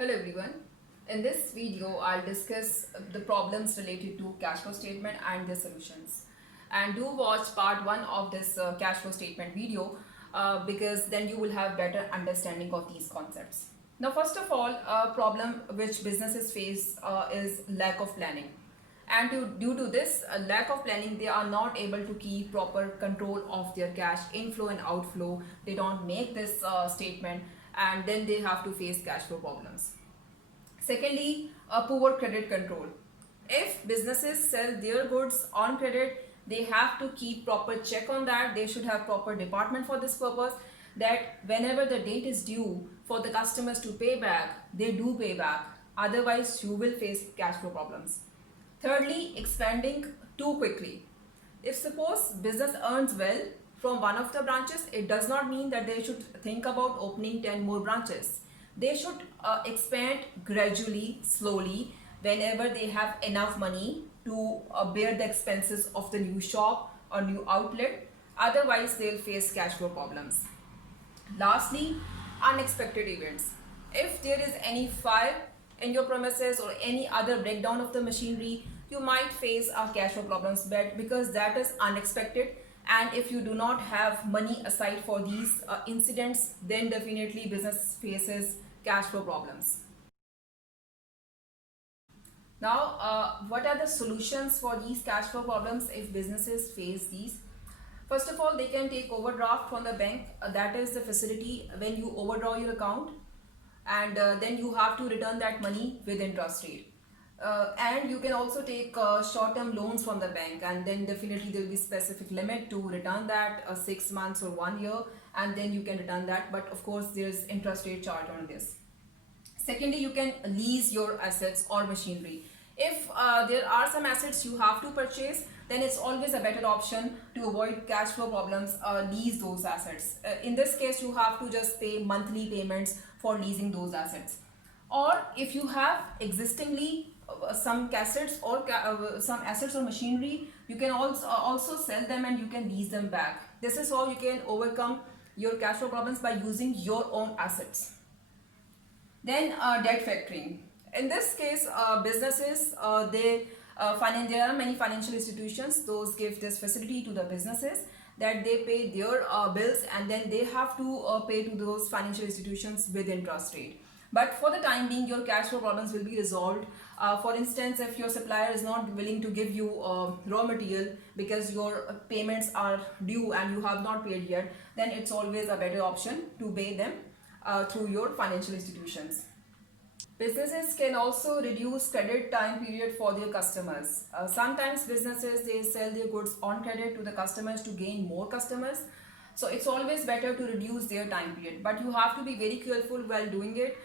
Hello everyone. In this video, I'll discuss the problems related to cash flow statement and their solutions. And do watch part 1 of this cash flow statement video because then you will have better understanding of these concepts. Now, first of all, a problem which businesses face is lack of planning. And due to this lack of planning, they are not able to keep proper control of their cash inflow and outflow. They don't make this statement, and then they have to face cash flow problems. Secondly, a poor credit control. If businesses sell their goods on credit, they have to keep proper check on that. They should have proper department for this purpose, that whenever the date is due for the customers to pay back, they do pay back. Otherwise, you will face cash flow problems. Thirdly, expanding too quickly. If suppose business earns well from one of the branches, it does not mean that they should think about opening 10 more branches. They should expand gradually, slowly, whenever they have enough money to bear the expenses of the new shop or new outlet. Otherwise, they'll face cash flow problems. Lastly, unexpected events. If there is any fire in your premises or any other breakdown of the machinery, you might face cash flow problems, but because that is unexpected, and if you do not have money aside for these incidents, then definitely business faces cash flow problems. Now, what are the solutions for these cash flow problems if businesses face these? First of all, they can take overdraft from the bank. That is the facility when you overdraw your account, and then you have to return that money with interest rate. And you can also take short-term loans from the bank, and then definitely there will be specific limit to return that 6 months or 1 year, and then you can return that, but of course there's interest rate charge on this. Secondly, you can lease your assets or machinery. If there are some assets you have to purchase, then it's always a better option to avoid cash flow problems, lease those assets. In this case, you have to just pay monthly payments for leasing those assets. Or if you have existingly some assets or some assets or machinery, you can also sell them and you can lease them back. This is how you can overcome your cash flow problems, by using your own assets. Then debt factoring. In this case, businesses, there are many financial institutions, those give this facility to the businesses, that they pay their bills, and then they have to pay to those financial institutions with interest rate. But for the time being, your cash flow problems will be resolved. For instance, if your supplier is not willing to give you raw material because your payments are due and you have not paid yet, then it's always a better option to pay them through your financial institutions. Businesses can also reduce credit time period for their customers. Sometimes businesses, they sell their goods on credit to the customers to gain more customers. So it's always better to reduce their time period. But you have to be very careful while doing it,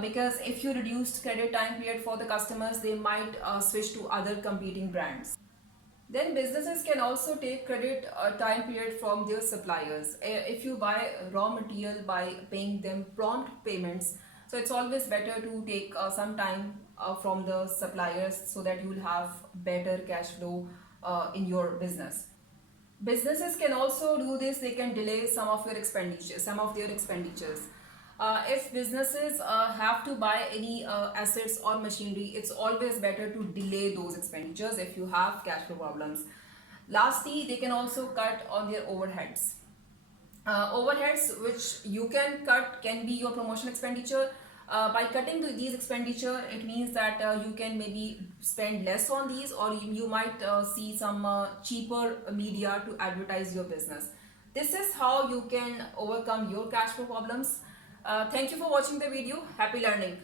because if you reduce credit time period for the customers, they might switch to other competing brands. Then businesses can also take credit time period from their suppliers. If you buy raw material by paying them prompt payments, so it's always better to take some time from the suppliers, so that you will have better cash flow in your business. Businesses can also do this, they can delay some of their expenditures. If businesses have to buy any assets or machinery, it's always better to delay those expenditures if you have cash flow problems. Lastly, they can also cut on their overheads. Overheads which you can cut can be your promotion expenditure. By cutting these expenditure, it means that you can maybe spend less on these, or you might see some cheaper media to advertise your business. This is how you can overcome your cash flow problems. Thank you for watching the video. Happy learning.